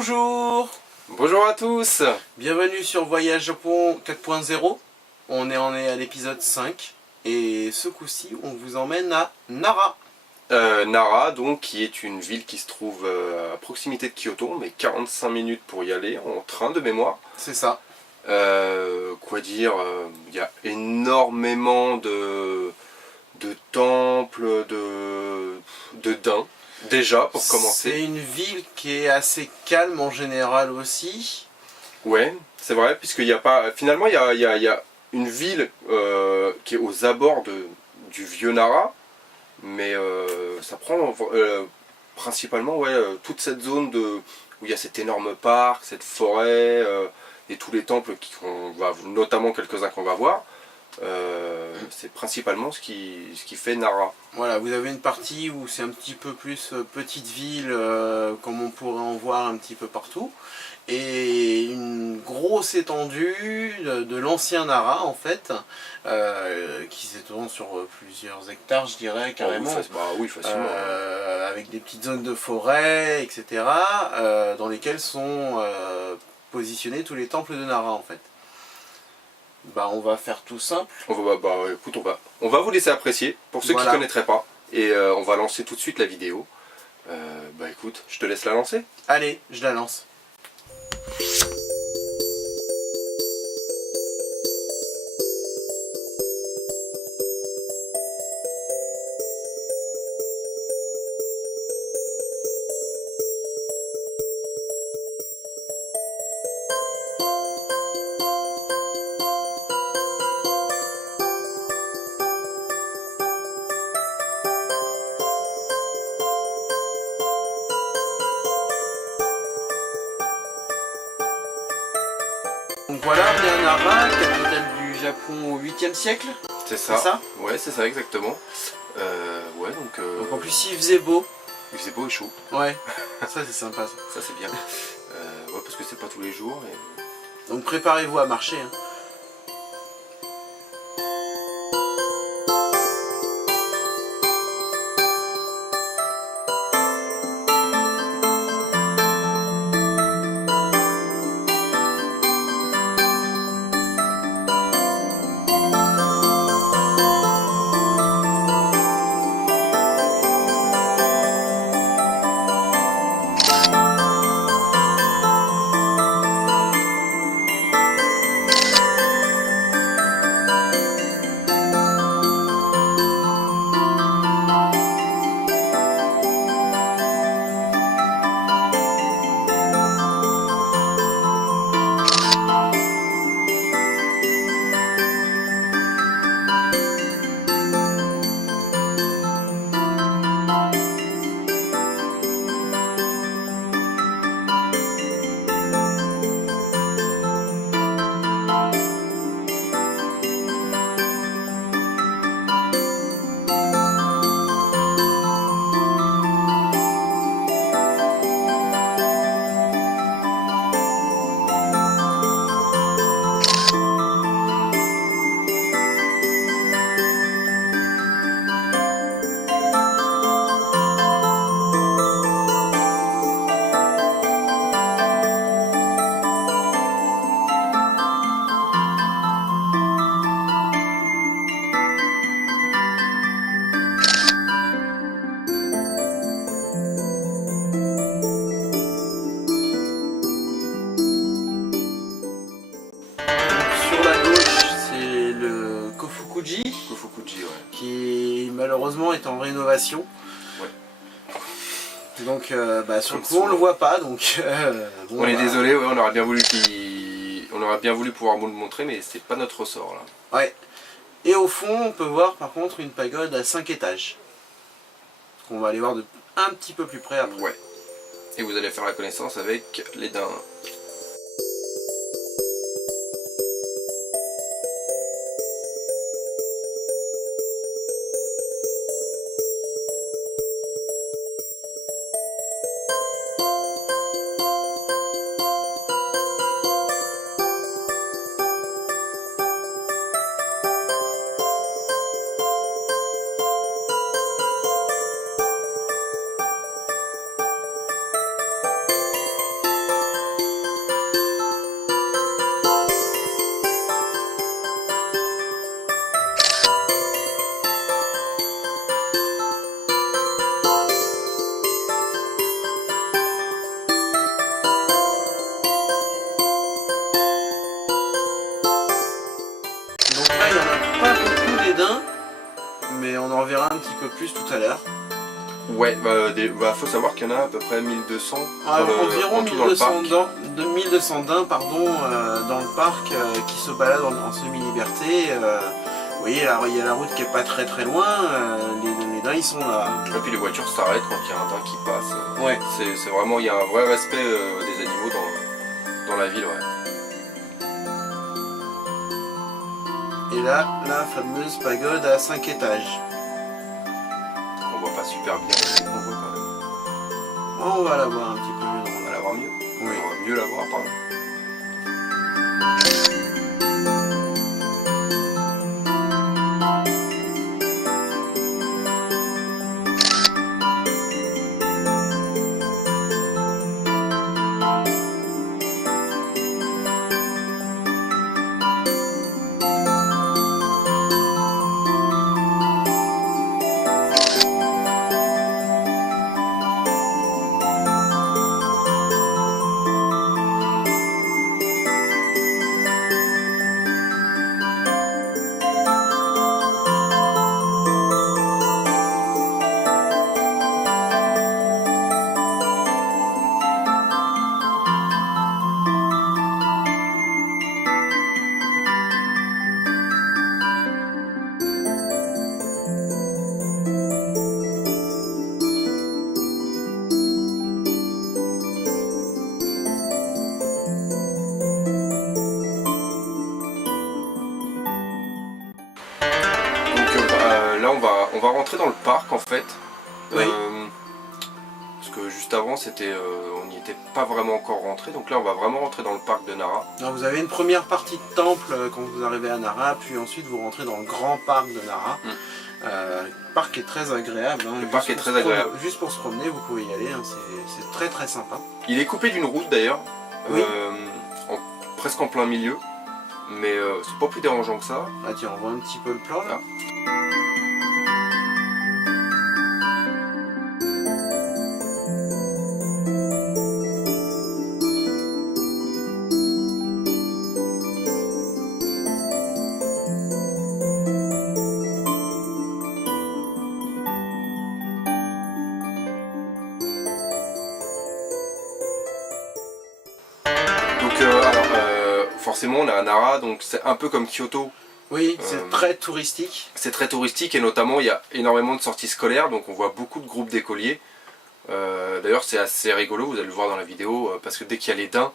Bonjour! Bonjour à tous! Bienvenue sur Voyage Japon 4.0. On est à l'épisode 5 et ce coup-ci on vous emmène à Nara. Nara, donc, qui est une ville qui se trouve à proximité de Kyoto, mais 45 minutes pour y aller en train de mémoire. C'est ça. Quoi dire, il y a énormément de temples, de daims, déjà pour commencer. C'est une ville qui est assez calme en général aussi. Ouais, c'est vrai, puisqu'il n'y a pas. Finalement, il y a une ville qui est aux abords du vieux Nara, mais ça prend principalement toute cette zone où il y a cet énorme parc, cette forêt et tous les temples notamment quelques-uns qu'on va voir. C'est principalement ce qui fait Nara. Voilà, vous avez une partie où c'est un petit peu plus petite ville, comme on pourrait en voir un petit peu partout, et une grosse étendue de l'ancien Nara en fait, qui s'étend sur plusieurs hectares, je dirais carrément. Oui, facilement. Avec des petites zones de forêt, etc., dans lesquelles sont positionnés tous les temples de Nara en fait. On va faire tout simple. Écoute, on va vous laisser apprécier, pour ceux qui ne connaîtraient pas, et on va lancer tout de suite la vidéo. Écoute, je te laisse la lancer. Allez, je la lance. Donc voilà, on est à Nara, capitale du Japon au 8e siècle. C'est ça. Ouais, c'est ça exactement. Donc en plus il faisait beau. Il faisait beau et chaud. Ouais, ça c'est sympa ça. Ça c'est bien. Parce que c'est pas tous les jours. Donc préparez-vous à marcher. Hein. Kofukuji, ouais. Qui malheureusement est en rénovation. Ouais. Donc sur le coup on le voit pas, donc on est désolé, on aurait bien voulu pouvoir vous le montrer, mais c'est pas notre ressort là. Ouais. Et au fond on peut voir par contre une pagode à 5 étages. Qu'on va aller voir un petit peu plus près après. Ouais. Et vous allez faire la connaissance avec les daims. Ouais, faut savoir qu'il y en a à peu près 1200. Environ en tout dans le 1200 parc. 1200 daims pardon, dans le parc qui se baladent en semi-liberté. Vous voyez, il y a la route qui est pas très loin, les daims ils sont là. Et puis les voitures s'arrêtent quand il y a un daim qui passe. Ouais. C'est vraiment, il y a un vrai respect des animaux dans la ville. Ouais. Et là, la fameuse pagode à 5 étages. On voit pas super bien, mais on voit quand même. On va la voir un petit peu mieux. On va la voir mieux. Oui. On va mieux la voir, pardon. Là on va rentrer dans le parc en fait. Oui. Parce que juste avant on n'y était pas vraiment encore rentré, donc là on va vraiment rentrer dans le parc de Nara. Alors, vous avez une première partie de temple quand vous arrivez à Nara, puis ensuite vous rentrez dans le grand parc de Nara. Le parc est très agréable. Hein, le parc est très agréable. Juste pour se promener, vous pouvez y aller, hein, c'est très sympa. Il est coupé d'une route d'ailleurs, oui. presque en plein milieu, mais c'est pas plus dérangeant que ça. Ah tiens, on voit un petit peu le plan là. Forcément on est à Nara, donc c'est un peu comme Kyoto. Oui, c'est très touristique. C'est très touristique et notamment il y a énormément de sorties scolaires, donc on voit beaucoup de groupes d'écoliers. D'ailleurs c'est assez rigolo, vous allez le voir dans la vidéo, parce que dès qu'il y a les daims,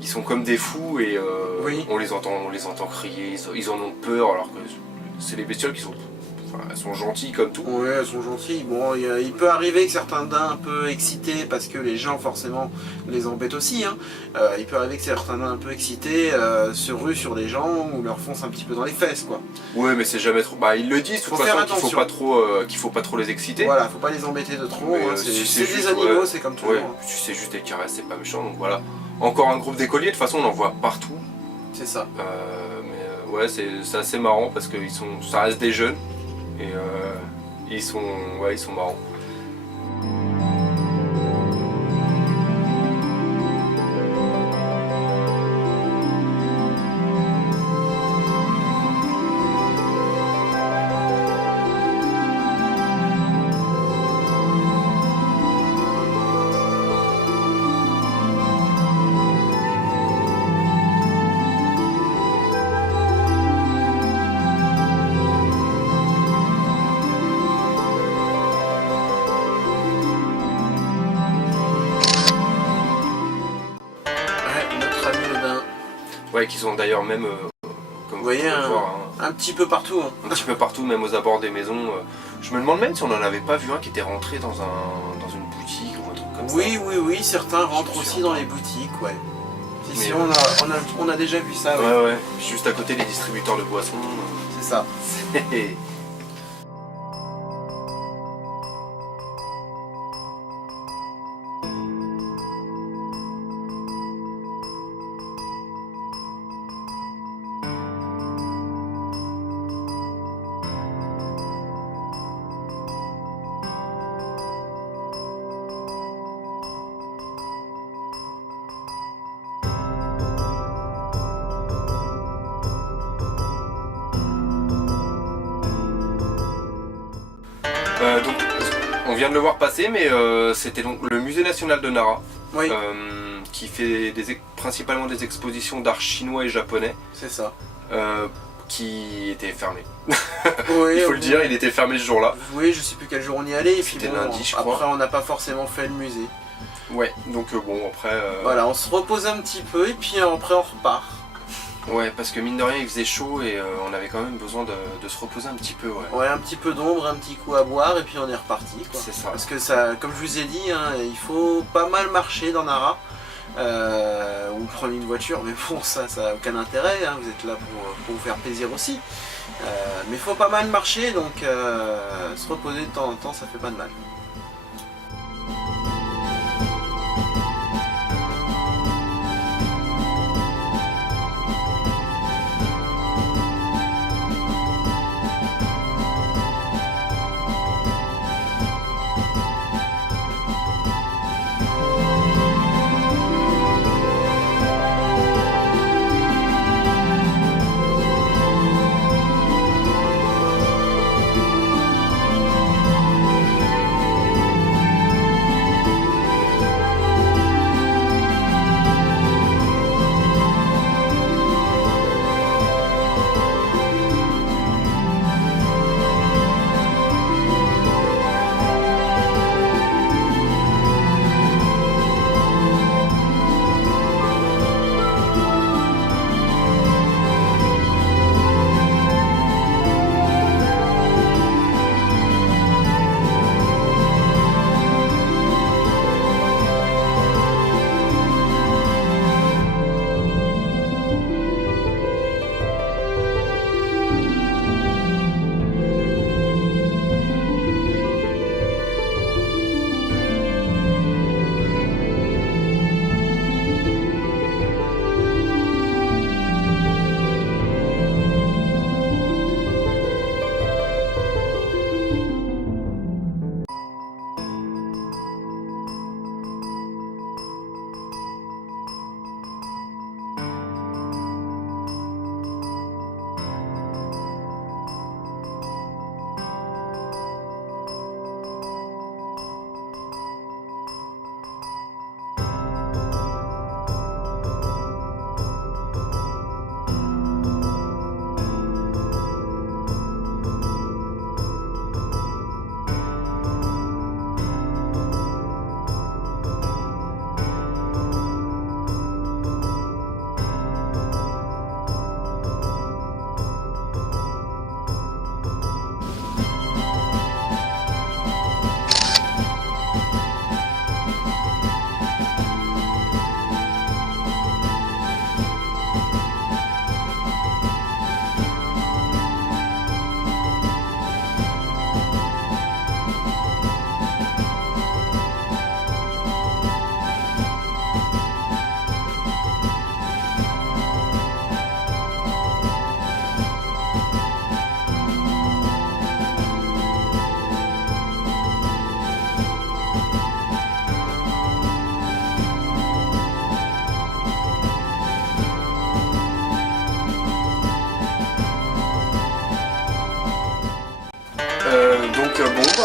ils sont comme des fous et oui. on les entend crier, ils en ont peur alors que c'est les bestioles qui sont... Elles sont gentilles comme tout. Oui, elles sont gentilles. Bon, il peut arriver que certains daims un peu excités, parce que les gens forcément les embêtent aussi, hein. Il peut arriver que certains daims un peu excités se ruent sur les gens ou leur foncent un petit peu dans les fesses, quoi. Ouais, mais c'est jamais trop... Bah ils le disent de toute façon qu'il faut pas trop les exciter. Voilà, faut pas les embêter de trop, hein. C'est des animaux, c'est comme tout. Ouais, si c'est juste des caresses, c'est pas méchant, donc voilà. Encore un groupe d'écoliers, de toute façon on en voit partout. C'est ça. Mais ouais, c'est assez marrant parce que ça reste des jeunes. Et ils sont marrants. Ouais, qui sont d'ailleurs même, comme vous voyez, un petit peu partout. Hein. Un petit peu partout, même aux abords des maisons. Je me demande même si on n'en avait pas vu un qui était rentré dans une boutique ou un truc comme ça. Oui, certains rentrent aussi dans les boutiques, ouais. Si, on a déjà vu ça. Ouais, juste à côté des distributeurs de boissons. C'est ça. on vient de le voir passer, mais c'était donc le musée national de Nara, Oui, qui fait principalement des expositions d'art chinois et japonais, c'est ça. qui était fermé. Oui, Il faut le dire, il était fermé ce jour-là. Oui, je sais plus quel jour on y allait. Et puis C'était bon, lundi, je crois. après, on n'a pas forcément fait le musée. Ouais, donc bon, après... Voilà, on se repose un petit peu et puis après on repart. Ouais, parce que mine de rien, il faisait chaud et on avait quand même besoin de se reposer un petit peu, ouais. Ouais, un petit peu d'ombre, un petit coup à boire et puis on est reparti, quoi. C'est ça. Parce que ça, comme je vous ai dit, hein, il faut pas mal marcher dans Nara. Ou prendre une voiture, mais bon, ça n'a aucun intérêt, hein, vous êtes là pour vous faire plaisir aussi. Mais il faut pas mal marcher, donc se reposer de temps en temps, ça fait pas de mal.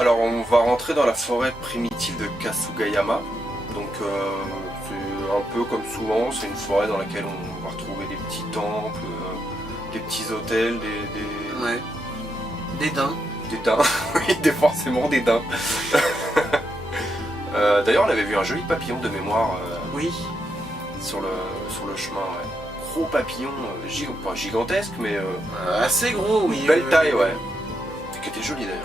Alors on va rentrer dans la forêt primitive de Kasugayama. Donc c'est un peu comme souvent, c'est une forêt dans laquelle on va retrouver des petits temples, des petits hôtels, Ouais. Des daims. Des daims, oui, forcément des daims. D'ailleurs on avait vu un joli papillon de mémoire Oui. sur le chemin. Ouais. Gros papillon, pas gigantesque mais Assez gros, oui. belle taille, ouais. Qui était joli d'ailleurs.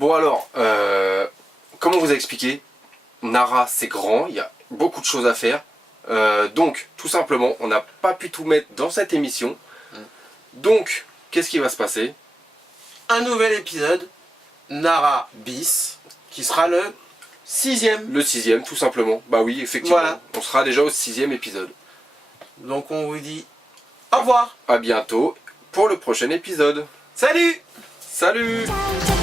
Bon alors, comme on vous a expliqué, Nara c'est grand, il y a beaucoup de choses à faire. Donc, tout simplement, on n'a pas pu tout mettre dans cette émission. Donc, qu'est-ce qui va se passer? Un nouvel épisode, Nara bis, qui sera le 6e. Le 6e, tout simplement. Bah oui, effectivement. Voilà. On sera déjà au 6e épisode. Donc on vous dit au revoir. À bientôt pour le prochain épisode. Salut! Salut! Ciao, ciao.